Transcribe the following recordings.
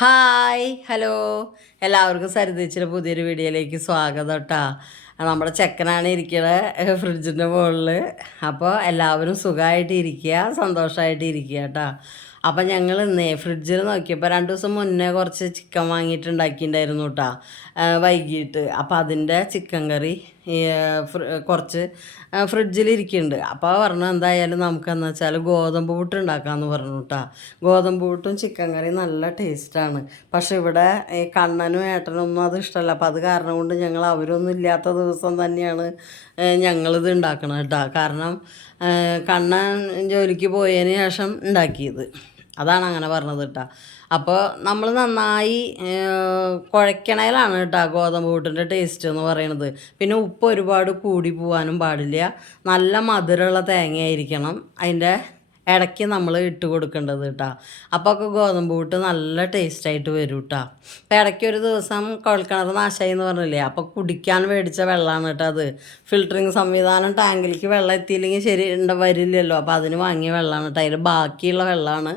Hi hello. എല്ലാവർക്കും സരിതച്ചിന് പുതിയൊരു വീഡിയോയിലേക്ക് സ്വാഗതം കേട്ടോ. നമ്മുടെ ചെക്കനാണ് ഇരിക്കണത് ഫ്രിഡ്ജിന്റെ മുകളിൽ അപ്പോൾ എല്ലാവരും സുഖമായിട്ട് ഇരിക്കുക സന്തോഷമായിട്ട് ഇരിക്കുക കേട്ടോ. അപ്പം ഞങ്ങൾ ഇന്നേ ഫ്രിഡ്ജിൽ നോക്കിയപ്പോൾ രണ്ട് ദിവസം മുന്നേ കുറച്ച് ചിക്കൻ വാങ്ങിയിട്ടുണ്ടാക്കിയിട്ടുണ്ടായിരുന്നു കേട്ടോ വൈകിട്ട്. അപ്പോൾ അതിന്റെ ചിക്കൻ കറി കുറച്ച് ഫ്രിഡ്ജിലിരിക്കുന്നുണ്ട് അപ്പോൾ പറഞ്ഞു എന്തായാലും നമുക്കെന്ന് വെച്ചാൽ ഗോതമ്പ് പുട്ട് ഉണ്ടാക്കാമെന്ന് പറഞ്ഞു കേട്ടോ ഗോതമ്പ് പുട്ടും ചിക്കൻ കറിയും നല്ല ടേസ്റ്റാണ്. പക്ഷെ ഇവിടെ ഈ കണ്ണനും ഏട്ടനും ഒന്നും അത് ഇഷ്ടമല്ല അപ്പോൾ അത് കാരണം കൊണ്ട് ഞങ്ങൾ അവരൊന്നും ഇല്ലാത്ത ദിവസം തന്നെയാണ് ഞങ്ങളിത് ഉണ്ടാക്കണം കേട്ടോ കാരണം കണ്ണൻ ജോലിക്ക് പോയതിന് ശേഷം ഉണ്ടാക്കിയത് അതാണ് അങ്ങനെ പറഞ്ഞത് കേട്ടോ അപ്പോൾ നമ്മൾ നന്നായി കുഴക്കണയിലാണ് കേട്ടോ ഗോതമ്പ് കൂട്ടിന്റെ ടേസ്റ്റ് എന്ന് പറയുന്നത് പിന്നെ ഉപ്പ് ഒരുപാട് കൂടി പോകാനും പാടില്ല. നല്ല മധുരമുള്ള തേങ്ങയായിരിക്കണം. അതിന്റെ ഇടയ്ക്ക് നമ്മൾ ഇട്ട് കൊടുക്കേണ്ടത് കേട്ടോ അപ്പോൾ ഒക്കെ ഗോതമ്പ് കൂട്ട് നല്ല ടേസ്റ്റായിട്ട് വരും കേട്ടോ അപ്പോൾ ഇടയ്ക്ക് ഒരു ദിവസം കുഴൽക്കിണർ നാശമായി എന്ന് പറഞ്ഞില്ലേ? അപ്പോൾ കുടിക്കാൻ മേടിച്ച വെള്ളമാണ് കേട്ടോ അത്. ഫിൽറ്ററിങ് സംവിധാനം ടാങ്കിലേക്ക് വെള്ളം എത്തിയില്ലെങ്കിൽ ശരി വരില്ലല്ലോ. അപ്പോൾ അതിന് വാങ്ങിയ വെള്ളമാണ് കേട്ടോ അതിൽ ബാക്കിയുള്ള വെള്ളമാണ്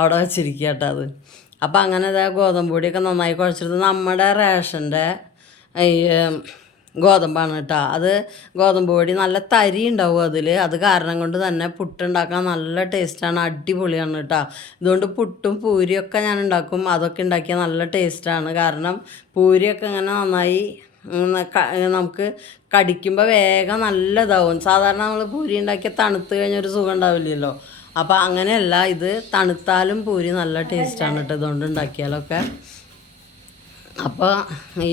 അവിടെ വെച്ചിരിക്കുക കേട്ടോ അത്. അപ്പോൾ അങ്ങനെ ഗോതമ്പ് പൊടിയൊക്കെ നന്നായി കുഴച്ചെടുത്ത് നമ്മുടെ റേഷന്റെ ഈ ഗോതമ്പാണ് കേട്ടോ അത് ഗോതമ്പ് പൊടി നല്ല തരി ഉണ്ടാവും അതിൽ അത് കാരണം കൊണ്ട് തന്നെ പുട്ടുണ്ടാക്കാൻ നല്ല ടേസ്റ്റാണ്. അടിപൊളിയാണ് കേട്ടോ ഇതുകൊണ്ട് പുട്ടും പൂരിയൊക്കെ ഞാൻ ഉണ്ടാക്കും അതൊക്കെ ഉണ്ടാക്കിയാൽ നല്ല ടേസ്റ്റാണ്. കാരണം പൂരിയൊക്കെ ഇങ്ങനെ നന്നായി നമുക്ക് കടിക്കുമ്പോൾ വേഗം നല്ല ഇതാവും സാധാരണ നമ്മൾ പൂരി ഉണ്ടാക്കിയാൽ തണുത്ത് കഴിഞ്ഞൊരു സുഖം ഉണ്ടാവില്ലല്ലോ. അപ്പോൾ അങ്ങനെയല്ല. ഇത് തണുത്താലും പൂരി നല്ല ടേസ്റ്റാണ് കേട്ടോ ഇതുകൊണ്ട് ഉണ്ടാക്കിയാലൊക്കെ. അപ്പോൾ ഈ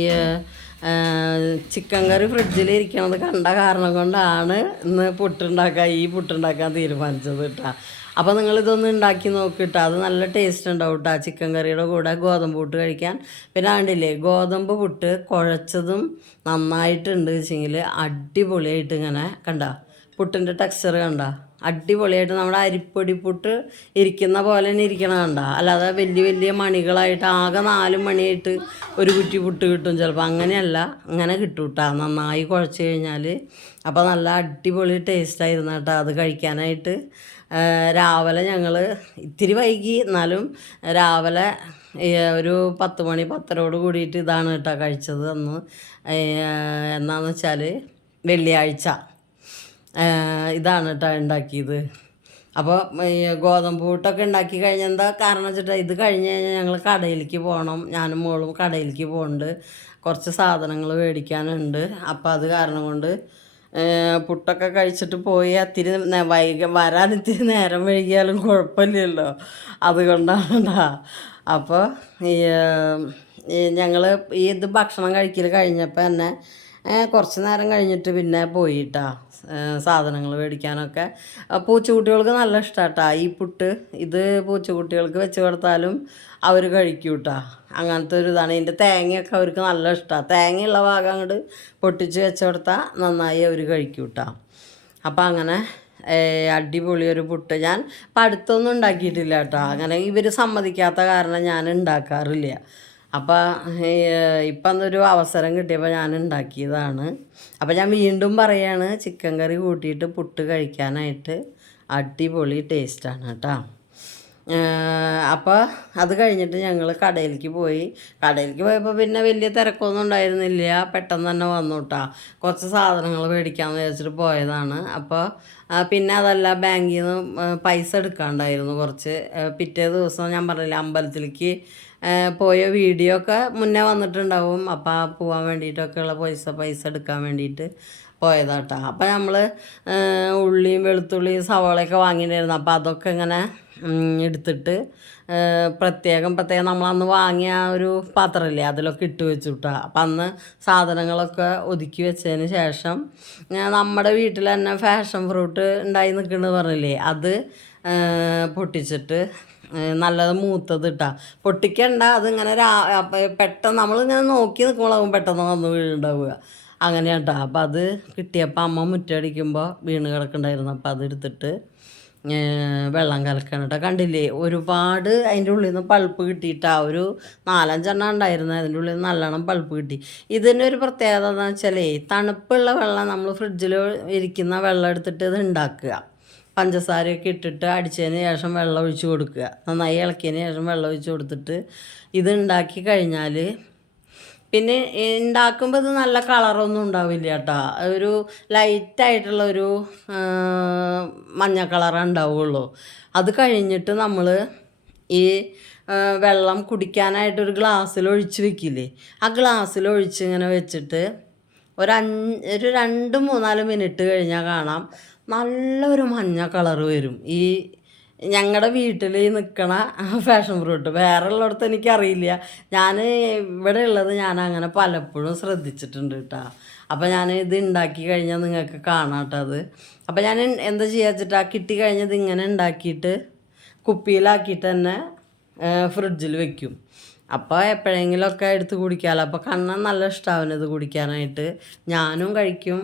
ചിക്കൻ കറി ഫ്രിഡ്ജിൽ ഇരിക്കണത് കണ്ട കാരണം കൊണ്ടാണ് ഇന്ന് പുട്ടുണ്ടാക്കാൻ ഈ പുട്ടുണ്ടാക്കാൻ തീരുമാനിച്ചത് കേട്ടോ അപ്പോൾ നിങ്ങളിതൊന്ന് ഉണ്ടാക്കി നോക്കിട്ടോ അത് നല്ല ടേസ്റ്റ് ഉണ്ടാവും കേട്ടോ ചിക്കൻ കറിയുടെ കൂടെ ഗോതമ്പ് പുട്ട് കഴിക്കാൻ. പിന്നെ കണ്ടില്ലേ ഗോതമ്പ് പുട്ട് കുഴച്ചതും നന്നായിട്ടുണ്ട് വെച്ചെങ്കിൽ അടിപൊളിയായിട്ട് ഇങ്ങനെ കണ്ട. പുട്ടിന്റെ ടെക്സ്ചർ കണ്ട. അടിപൊളിയായിട്ട് നമ്മുടെ അരിപ്പൊടി പുട്ട് ഇരിക്കുന്ന പോലെ തന്നെ ഇരിക്കണ കണ്ട. അല്ലാതെ വലിയ വലിയ മണികളായിട്ട് ആകെ നാല് മണിയായിട്ട് ഒരു കുറ്റി പുട്ട് കിട്ടും ചിലപ്പോൾ അങ്ങനെയല്ല അങ്ങനെ കിട്ടും കേട്ടോ നന്നായി കുഴച്ച് കഴിഞ്ഞാൽ അപ്പോൾ നല്ല അടിപൊളി ടേസ്റ്റായിരുന്നു കേട്ടോ അത് കഴിക്കാനായിട്ട്. രാവിലെ ഞങ്ങൾ ഇത്തിരി വൈകി. എന്നാലും രാവിലെ ഒരു പത്ത് മണി പത്തരോട് കൂടിയിട്ട് ഇതാണ് കേട്ടോ കഴിച്ചത് അന്ന്. എന്നാന്ന് വെച്ചാൽ വെള്ളിയാഴ്ച. ഇതാണ് കേട്ടോ ഉണ്ടാക്കിയത് അപ്പോൾ ഗോതമ്പ് കൂട്ടൊക്കെ ഉണ്ടാക്കി കഴിഞ്ഞാൽ എന്താ കാരണം വെച്ചിട്ട് ഇത് കഴിഞ്ഞ് കഴിഞ്ഞാൽ ഞങ്ങൾ കടയിലേക്ക് പോകണം ഞാനും മോളും കടയിലേക്ക് പോകുന്നുണ്ട് കുറച്ച് സാധനങ്ങൾ മേടിക്കാനുണ്ട്. അപ്പോൾ അത് കാരണം കൊണ്ട് പുട്ടൊക്കെ കഴിച്ചിട്ട് പോയി. അത്തിരി വൈകി വരാൻ ഇത്തിരി നേരം വൈകിയാലും കുഴപ്പമില്ലല്ലോ അതുകൊണ്ടാണ് അപ്പോൾ ഞങ്ങൾ ഈ ഇത് ഭക്ഷണം കഴിക്കൽ കഴിഞ്ഞപ്പോൾ തന്നെ കുറച്ച് നേരം കഴിഞ്ഞിട്ട് പിന്നെ പോയിട്ടാ സാധനങ്ങൾ മേടിക്കാനൊക്കെ. പൂച്ചക്കുട്ടികൾക്ക് നല്ല ഇഷ്ടാട്ടാ. ഈ പുട്ട് ഇത് പൂച്ചക്കുട്ടികൾക്ക് വെച്ച് കൊടുത്താലും അവർ കഴിക്കും കേട്ടോ അങ്ങനത്തെ ഒരു ഇതാണ്. ഇതിന്റെ തേങ്ങയൊക്കെ അവർക്ക് നല്ല ഇഷ്ടമാണ് തേങ്ങയുള്ള ഭാഗം അങ്ങോട്ട് പൊട്ടിച്ച് വെച്ച് കൊടുത്താൽ നന്നായി അവർ കഴിക്കും കേട്ടോ അപ്പം അങ്ങനെ അടിപൊളി ഒരു പുട്ട്. ഞാൻ പഠിത്തമൊന്നും ഉണ്ടാക്കിയിട്ടില്ല കേട്ടോ അങ്ങനെ ഇവർ സമ്മതിക്കാത്ത കാരണം ഞാൻ ഉണ്ടാക്കാറില്ല. അപ്പോൾ ഇപ്പം അന്നൊരു അവസരം കിട്ടിയപ്പോൾ ഞാൻ ഉണ്ടാക്കിയതാണ് അപ്പോൾ ഞാൻ വീണ്ടും പറയാണ് ചിക്കൻ കറി കൂട്ടിയിട്ട് പുട്ട് കഴിക്കാനായിട്ട് അടിപൊളി ടേസ്റ്റാണ് കേട്ടോ. അപ്പോൾ അത് കഴിഞ്ഞിട്ട് ഞങ്ങൾ കടയിലേക്ക് പോയി. കടയിലേക്ക് പോയപ്പോൾ പിന്നെ വലിയ തിരക്കൊന്നും ഉണ്ടായിരുന്നില്ല. പെട്ടെന്ന് തന്നെ വന്നു കേട്ടോ. കുറച്ച് സാധനങ്ങൾ മേടിക്കാമെന്ന് വിചാരിച്ചിട്ട് പോയതാണ്. അപ്പോൾ പിന്നെ അതല്ല ബാങ്കിൽ നിന്ന് പൈസ എടുക്കാണ്ടായിരുന്നു കുറച്ച്. പിറ്റേ ദിവസം ഞാൻ പറഞ്ഞില്ല അമ്പലത്തിലേക്ക് പോയ വീഡിയോ ഒക്കെ മുന്നേ വന്നിട്ടുണ്ടാവും. അപ്പോൾ പോകാൻ വേണ്ടിയിട്ടൊക്കെയുള്ള പൈസ പൈസ എടുക്കാൻ വേണ്ടിയിട്ട് പോയതാട്ടോ. അപ്പോൾ നമ്മൾ ഉള്ളിയും വെളുത്തുള്ളിയും സവാളയൊക്കെ വാങ്ങിയിട്ടുണ്ടായിരുന്നു. അപ്പോൾ അതൊക്കെ ഇങ്ങനെ എടുത്തിട്ട് ആ, പ്രത്യേകം പ്രത്യേകം നമ്മൾ അന്ന് വാങ്ങിയ ആ ഒരു പാത്രമില്ലേ അതിലൊക്കെ ഇട്ട് വെച്ചു കേട്ടോ അപ്പം അന്ന് സാധനങ്ങളൊക്കെ ഒതുക്കി വെച്ചതിന് ശേഷം നമ്മുടെ വീട്ടിൽ തന്നെ ഫാഷൻ ഫ്രൂട്ട് ഉണ്ടായി നിൽക്കുന്നത് പറഞ്ഞില്ലേ അത് പൊട്ടിച്ചിട്ട് നല്ലത് മൂത്തത് ഇട്ടാ. പൊട്ടിക്കണ്ട അതിങ്ങനെ പെട്ടെന്ന് നമ്മളിങ്ങനെ നോക്കി നിൽക്കുമ്പോഴാവും പെട്ടെന്ന് വന്ന് വീഴുണ്ടാവുക. അങ്ങനെ കേട്ടോ അപ്പം അത് കിട്ടിയപ്പോൾ അമ്മ മുറ്റടിക്കുമ്പോൾ വീണ് കിടക്കണ്ടായിരുന്നു അപ്പം അതെടുത്തിട്ട് വെള്ളം കലക്കണം കേട്ടോ. കണ്ടില്ലേ? ഒരുപാട് അതിന്റെ ഉള്ളിൽ നിന്ന് പൾപ്പ് കിട്ടിയിട്ട്. ആ ഒരു നാലഞ്ചെണ്ണം ഉണ്ടായിരുന്നു. അതിന്റെ ഉള്ളിൽ നിന്ന് നല്ലോണം പൾപ്പ് കിട്ടി. ഇതിന്റെ ഒരു പ്രത്യേകത എന്താണെന്ന് വെച്ചാലേ തണുപ്പുള്ള വെള്ളം നമ്മൾ ഫ്രിഡ്ജിൽ ഇരിക്കുന്ന വെള്ളം എടുത്തിട്ട് ഇത് ഉണ്ടാക്കുക. പഞ്ചസാരയൊക്കെ ഇട്ടിട്ട് അടിച്ചതിന് ശേഷം വെള്ളം ഒഴിച്ച് കൊടുക്കുക. നന്നായി ഇളക്കിയതിന് ശേഷം വെള്ളം ഒഴിച്ച് കൊടുത്തിട്ട് ഇത് ഉണ്ടാക്കി കഴിഞ്ഞാൽ പിന്നെ ഉണ്ടാക്കുമ്പോൾ ഇത് നല്ല കളറൊന്നും ഉണ്ടാവില്ല കേട്ടോ. ഒരു ലൈറ്റായിട്ടുള്ള ഒരു മഞ്ഞ കളറേ ഉണ്ടാവുള്ളൂ. അത് കഴിഞ്ഞിട്ട് നമ്മൾ ഈ വെള്ളം കുടിക്കാനായിട്ടൊരു ഗ്ലാസ്സിൽ ഒഴിച്ച് വെക്കില്ലേ? ആ ഗ്ലാസ്സിൽ ഒഴിച്ച് ഇങ്ങനെ വെച്ചിട്ട് ഒരു അഞ്ച് ഒരു രണ്ട് മൂന്നാൽ മിനിറ്റ് കഴിഞ്ഞാൽ കാണാം. നല്ലൊരു മഞ്ഞ കളർ വരും. ഈ ഞങ്ങളുടെ വീട്ടിൽ നിൽക്കണ ഫാഷൻ ഫ്രൂട്ട്. വേറെ ഉള്ളിടത്ത് എനിക്കറിയില്ല. ഞാൻ ഇവിടെ ഉള്ളത് ഞാൻ അങ്ങനെ പലപ്പോഴും ശ്രദ്ധിച്ചിട്ടുണ്ട് കേട്ടോ അപ്പോൾ ഞാൻ ഇത് ഉണ്ടാക്കി കഴിഞ്ഞാൽ നിങ്ങൾക്ക് കാണാം കേട്ടോ അത്. അപ്പോൾ ഞാൻ എന്താ ചെയ്യുക വെച്ചിട്ടാ കിട്ടി കഴിഞ്ഞത് ഇങ്ങനെ ഉണ്ടാക്കിയിട്ട് കുപ്പിയിലാക്കിയിട്ട് തന്നെ ഫ്രിഡ്ജിൽ വെക്കും. അപ്പോൾ എപ്പോഴെങ്കിലുമൊക്കെ എടുത്ത് കുടിക്കാമല്ലോ അപ്പോൾ കണ്ണൻ നല്ല ഇഷ്ടമാവുന്നത് കുടിക്കാനായിട്ട്. ഞാനും കഴിക്കും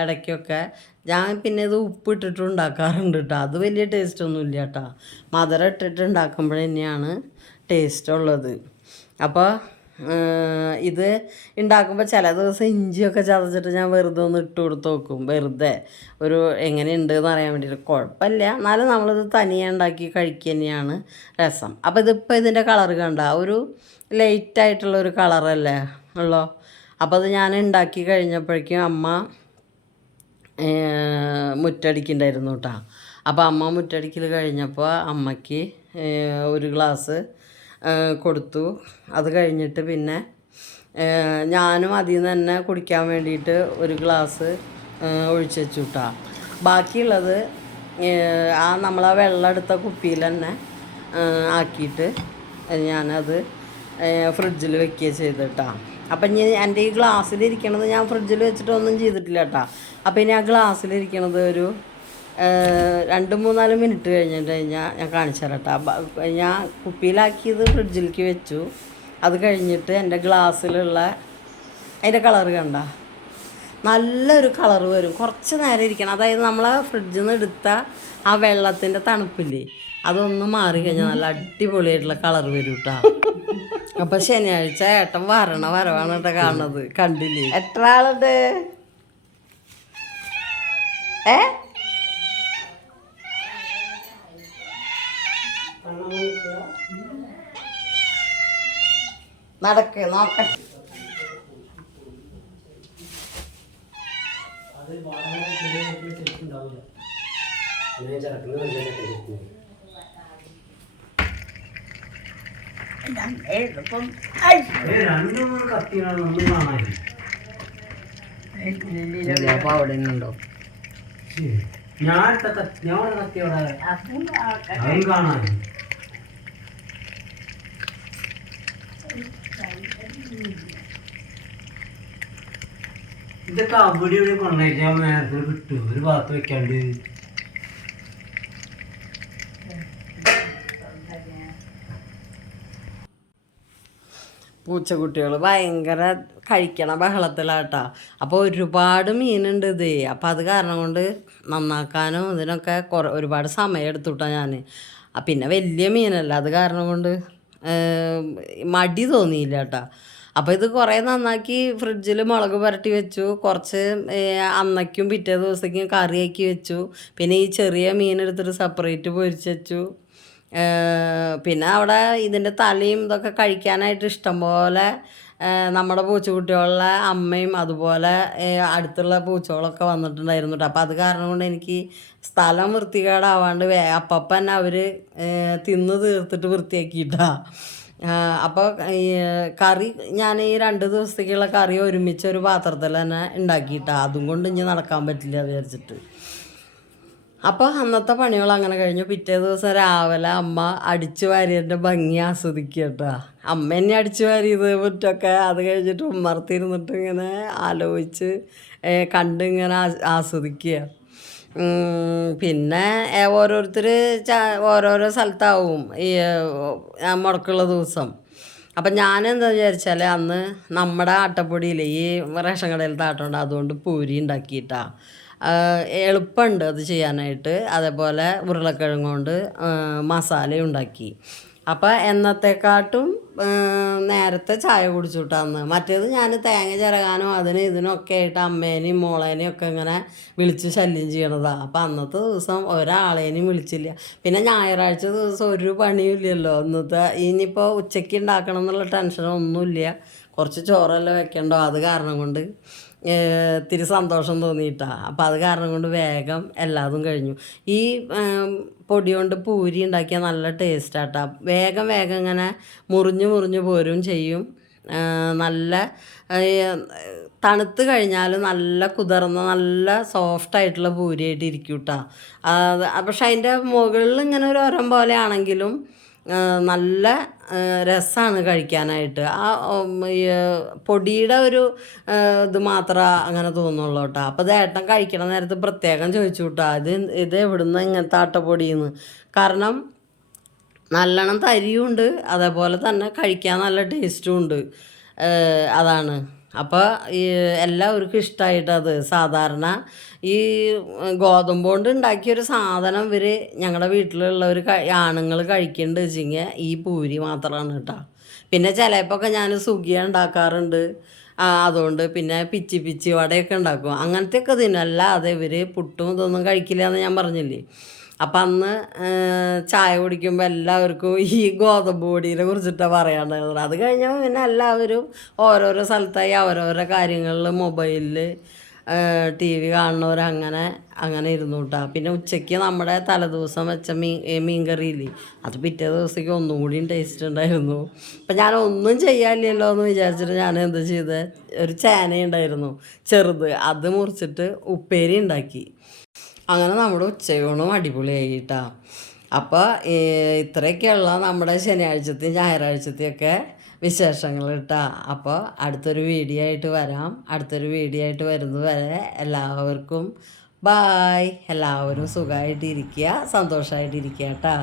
ഇടയ്ക്കൊക്കെ ഞാൻ പിന്നെ ഇത് ഉപ്പ് ഇട്ടിട്ട് ഉണ്ടാക്കാറുണ്ട് കേട്ടോ അത് വലിയ ടേസ്റ്റ് ഒന്നും ഇല്ല കേട്ടോ മധുരം ഇട്ടിട്ട് ഉണ്ടാക്കുമ്പോൾ തന്നെയാണ് ടേസ്റ്റ് ഉള്ളത്. അപ്പോൾ ഇത് ഉണ്ടാക്കുമ്പോൾ ചില ദിവസം ഇഞ്ചിയൊക്കെ ചതച്ചിട്ട് ഞാൻ വെറുതെ ഒന്ന് ഇട്ട് കൊടുത്ത് നോക്കും. വെറുതെ. ഒരു എങ്ങനെയുണ്ട് എന്ന് അറിയാൻ വേണ്ടിയിട്ട് കുഴപ്പമില്ല എന്നാലും നമ്മളിത് തനിയെ ഉണ്ടാക്കി കഴിക്കുക തന്നെയാണ് രസം. അപ്പോൾ ഇതിപ്പോൾ ഇതിന്റെ കളർ കണ്ട. ഒരു ലൈറ്റായിട്ടുള്ള ഒരു കളറല്ലേ ഉള്ളോ? അപ്പോൾ അത് ഞാൻ ഉണ്ടാക്കി കഴിഞ്ഞപ്പോഴേക്കും അമ്മ മുറ്റടിക്കുന്നുണ്ടായിരുന്നു കേട്ടോ അപ്പോൾ അമ്മ മുറ്റടിക്കൽ കഴിഞ്ഞപ്പോൾ അമ്മയ്ക്ക് ഒരു ഗ്ലാസ് കൊടുത്തു. അത് കഴിഞ്ഞിട്ട് പിന്നെ ഞാനും അതിൽ നിന്ന് തന്നെ കുടിക്കാൻ വേണ്ടിയിട്ട് ഒരു ഗ്ലാസ് ഒഴിച്ചു വെച്ചു കേട്ടോ ബാക്കിയുള്ളത് ആ നമ്മൾ ആ വെള്ളം എടുത്ത കുപ്പിയിൽ തന്നെ ആക്കിയിട്ട് ഞാനത് ഫ്രിഡ്ജിൽ വെക്കുക ചെയ്തിട്ടാ അപ്പം ഇനി എന്റെ ഈ ഗ്ലാസ്സിലിരിക്കണത് ഞാൻ ഫ്രിഡ്ജിൽ വെച്ചിട്ടൊന്നും ചെയ്തിട്ടില്ല കേട്ടോ അപ്പം ഇനി ആ ഗ്ലാസ്സിലിരിക്കണത് ഒരു രണ്ട് മൂന്നാൽ മിനിറ്റ് കഴിഞ്ഞിട്ട് കഴിഞ്ഞാൽ ഞാൻ കാണിച്ചു തരാം കേട്ടോ ഞാൻ കുപ്പിയിലാക്കിയത് ഫ്രിഡ്ജിലേക്ക് വെച്ചു. അത് കഴിഞ്ഞിട്ട് എന്റെ ഗ്ലാസ്സിലുള്ള അതിന്റെ കളർ കണ്ട. നല്ലൊരു കളർ വരും. കുറച്ച് നേരം ഇരിക്കണം. അതായത് നമ്മൾ ഫ്രിഡ്ജിൽ നിന്ന് എടുത്ത ആ വെള്ളത്തിന്റെ തണുപ്പില്ലേ അതൊന്ന് മാറി കഴിഞ്ഞാൽ നല്ല അടിപൊളിയായിട്ടുള്ള കളർ വരും കേട്ടോ അപ്പൊ ശനിയാഴ്ച ഏട്ടൻ വരണ വരവാണ് കേട്ടോ കാണുന്നത്. കണ്ടില്ലേ? എത്ര ആളുണ്ട്? ഏ? നടക്ക് നോക്കട്ടെ രണ്ടും കത്തിയാണ് ഒന്നും കാണാൻ അപ്പൊ അവിടെ ഞാൻ ഇതൊക്കെ അവിടെ ഇവിടെ കൊണ്ടുപോയിട്ട് ഞാൻ നേരത്തെ വിട്ടു. ഒരു ഭാഗത്ത് വെക്കാണ്ട്. പൂച്ചക്കുട്ടികൾ ഭയങ്കര കഴിക്കണ ബഹളത്തിലാട്ടാ. അപ്പോൾ ഒരുപാട് മീനുണ്ട് ഇത്. അപ്പോൾ അത് കാരണം കൊണ്ട് നന്നാക്കാനും ഇതിനൊക്കെ കുറേ ഒരുപാട് സമയം എടുത്തുട്ടാ ഞാൻ പിന്നെ വലിയ മീനല്ല. അത് കാരണം കൊണ്ട് മടി തോന്നിയില്ല കേട്ടാ അപ്പോൾ ഇത് കുറേ നന്നാക്കി ഫ്രിഡ്ജിൽ മുളക് പുരട്ടി വെച്ചു. കുറച്ച് അന്നയ്ക്കും പിറ്റേ ദിവസത്തേക്കും കറിയാക്കി വെച്ചു. പിന്നെ ഈ ചെറിയ മീൻ എടുത്തിട്ട് സെപ്പറേറ്റ് പൊരിച്ചു വെച്ചു. പിന്നെ അവിടെ ഇതിന്റെ തലയും ഇതൊക്കെ കഴിക്കാനായിട്ട് ഇഷ്ടംപോലെ പോലെ നമ്മുടെ പൂച്ചക്കുട്ടികളുടെ അമ്മയും അതുപോലെ അടുത്തുള്ള പൂച്ചകളൊക്കെ വന്നിട്ടുണ്ടായിരുന്നു കേട്ടോ. അപ്പോൾ അത് കാരണം കൊണ്ട് എനിക്ക് സ്ഥലം വൃത്തികേടാവാണ്ട് വേ അപ്പം തന്നെ അവർ തിന്ന് തീർത്തിട്ട് വൃത്തിയാക്കിയിട്ടാ. അപ്പോൾ കറി ഞാൻ ഈ രണ്ട് ദിവസത്തേക്കുള്ള കറി ഒരുമിച്ച് ഒരു പാത്രത്തിൽ തന്നെ ഉണ്ടാക്കിയിട്ടാ. അതും കൊണ്ട് ഇനി നടക്കാൻ പറ്റില്ല വിചാരിച്ചിട്ട്. അപ്പോൾ അന്നത്തെ പണികൾ അങ്ങനെ കഴിഞ്ഞു. പിറ്റേ ദിവസം രാവിലെ അമ്മ അടിച്ചു വാരിയതിന്റെ ഭംഗി ആസ്വദിക്കുക അമ്മ എന്നെ അടിച്ചു വാരിയത് മുറ്റൊക്കെ അത് കഴിഞ്ഞിട്ട് ഉമ്മർത്തിരുന്നിട്ട് ഇങ്ങനെ ആലോചിച്ച് കണ്ട് ഇങ്ങനെ ആസ്വദിക്കുക. പിന്നെ ഓരോരുത്തർ ഓരോരോ സ്ഥലത്താവും ഈ മുടക്കുള്ള ദിവസം. അപ്പം ഞാൻ എന്താ വിചാരിച്ചാൽ അന്ന് നമ്മുടെ ആട്ടപ്പൊടിയിൽ ഈ റേഷൻ കടയിലത്തെ ആട്ടമുണ്ട് അതുകൊണ്ട് പൂരി ഉണ്ടാക്കിയിട്ടാ. എളുപ്പമുണ്ട് അത് ചെയ്യാനായിട്ട്. അതേപോലെ ഉരുളക്കിഴങ്ങ് കൊണ്ട് മസാല ഉണ്ടാക്കി. അപ്പോൾ എന്നത്തെക്കാട്ടും നേരത്തെ ചായ കുടിച്ചുവിട്ടാന്ന്. മറ്റേത് ഞാൻ തേങ്ങ ചിരകാനോ അതിന് ഇതിനൊക്കെ ആയിട്ട് അമ്മേനെയും മോളേനെയും ഒക്കെ ഇങ്ങനെ വിളിച്ച് ശല്യം ചെയ്യണതാണ് അപ്പം അന്നത്തെ ദിവസം ഒരാളേനെയും വിളിച്ചില്ല. പിന്നെ ഞായറാഴ്ച ദിവസം ഒരു പണിയും ഇല്ലല്ലോ. ഇന്നത്തെ ഇനിയിപ്പോൾ ഉച്ചയ്ക്ക് ഉണ്ടാക്കണം എന്നുള്ള ടെൻഷനൊന്നുമില്ല. കുറച്ച് ചോറെല്ലാം വെക്കണ്ടോ? അത് കാരണം കൊണ്ട് ഇത്തിരി സന്തോഷം തോന്നിയിട്ടാണ് അപ്പോൾ അത് കാരണം കൊണ്ട് വേഗം എല്ലാതും കഴിഞ്ഞു. ഈ പൊടി കൊണ്ട് പൂരി ഉണ്ടാക്കിയാൽ നല്ല ടേസ്റ്റാട്ടാ. വേഗം വേഗം ഇങ്ങനെ മുറിഞ്ഞ് മുറിഞ്ഞ് പോരും ചെയ്യും. നല്ല തണുത്ത് കഴിഞ്ഞാൽ നല്ല കുതിർന്ന നല്ല സോഫ്റ്റ് ആയിട്ടുള്ള പൂരിയായിട്ട് ഇരിക്കും കേട്ടോ പക്ഷെ അതിന്റെ മുകളിൽ ഇങ്ങനെ ഒരു ഒരം പോലെ ആണെങ്കിലും നല്ല രസമാണ് കഴിക്കാനായിട്ട്. ആ പൊടിയുടെ ഒരു ഇത് മാത്രമേ അങ്ങനെ തോന്നുള്ളൂ കേട്ടോ അപ്പോൾ ഏട്ടൻ കഴിക്കണ നേരത്ത് പ്രത്യേകം ചോദിച്ചു കേട്ടോ ഇത് ഇത് എവിടുന്ന് ഇങ്ങനത്തെ ആട്ടപ്പൊടിയെന്ന് കാരണം നല്ലോണം തരിയുണ്ട്. അതേപോലെ തന്നെ കഴിക്കാൻ നല്ല ടേസ്റ്റും ഉണ്ട്. അതാണ്. അപ്പോൾ ഈ എല്ലാവർക്കും ഇഷ്ടമായിട്ടത് സാധാരണ ഈ ഗോതമ്പ് കൊണ്ട് ഉണ്ടാക്കിയൊരു സാധനം ഇവർ ഞങ്ങളുടെ വീട്ടിലുള്ളവർ ആണുങ്ങൾ കഴിക്കുന്നുണ്ട് വെച്ചിങ്ങനെ ഈ പൂരി മാത്രമാണ് കേട്ടോ പിന്നെ ചിലപ്പോൾ ഞാൻ സുഖിയ ഉണ്ടാക്കാറുണ്ട്. അതുകൊണ്ട് പിന്നെ പിച്ചി പിച്ചി വടയൊക്കെ ഉണ്ടാക്കും. അങ്ങനത്തെയൊക്കെ തിന്നല്ലാതെ ഇവർ പുട്ടും ഇതൊന്നും കഴിക്കില്ല എന്ന് ഞാൻ പറഞ്ഞില്ലേ. അപ്പം അന്ന് ചായ കുടിക്കുമ്പോൾ എല്ലാവർക്കും ഈ ഗോതമ്പ് പൊടിയെ കുറിച്ചിട്ടാണ് പറയാനുണ്ടായിരുന്നത്. അത് കഴിഞ്ഞപ്പോൾ പിന്നെ എല്ലാവരും ഓരോരോ സ്ഥലത്തായി ഓരോരോ കാര്യങ്ങളിൽ മൊബൈലിൽ ടി വി കാണുന്നവർ അങ്ങനെ അങ്ങനെ ഇരുന്നു കേട്ടോ പിന്നെ ഉച്ചയ്ക്ക് നമ്മുടെ തലേദിവസം വെച്ച മീൻ മീൻകറിയില്ലേ അത് പിറ്റേ ദിവസത്തേക്ക് ഒന്നും കൂടിയും ടേസ്റ്റ് ഉണ്ടായിരുന്നു. അപ്പം ഞാൻ ഒന്നും ചെയ്യാനില്ലല്ലോ എന്ന് വിചാരിച്ചിട്ട് ഞാൻ എന്ത് ചെയ്ത് ഒരു ചേനയുണ്ടായിരുന്നു ചെറുത് അത് മുറിച്ചിട്ട് ഉപ്പേരി ഉണ്ടാക്കി. അങ്ങനെ നമ്മുടെ ഉച്ചയൂണും അടിപൊളിയായി കേട്ടോ അപ്പോൾ ഇത്രയൊക്കെയുള്ള നമ്മുടെ ശനിയാഴ്ചത്തെയും ഞായറാഴ്ചത്തെയൊക്കെ വിശേഷങ്ങൾ കേട്ടോ അപ്പോൾ അടുത്തൊരു വീഡിയോ ആയിട്ട് വരാം. അടുത്തൊരു വീഡിയോ ആയിട്ട് വരുന്നത് വരെ എല്ലാവർക്കും ബായ്. എല്ലാവരും സുഖമായിട്ടിരിക്കുക സന്തോഷമായിട്ടിരിക്കുക കേട്ടോ.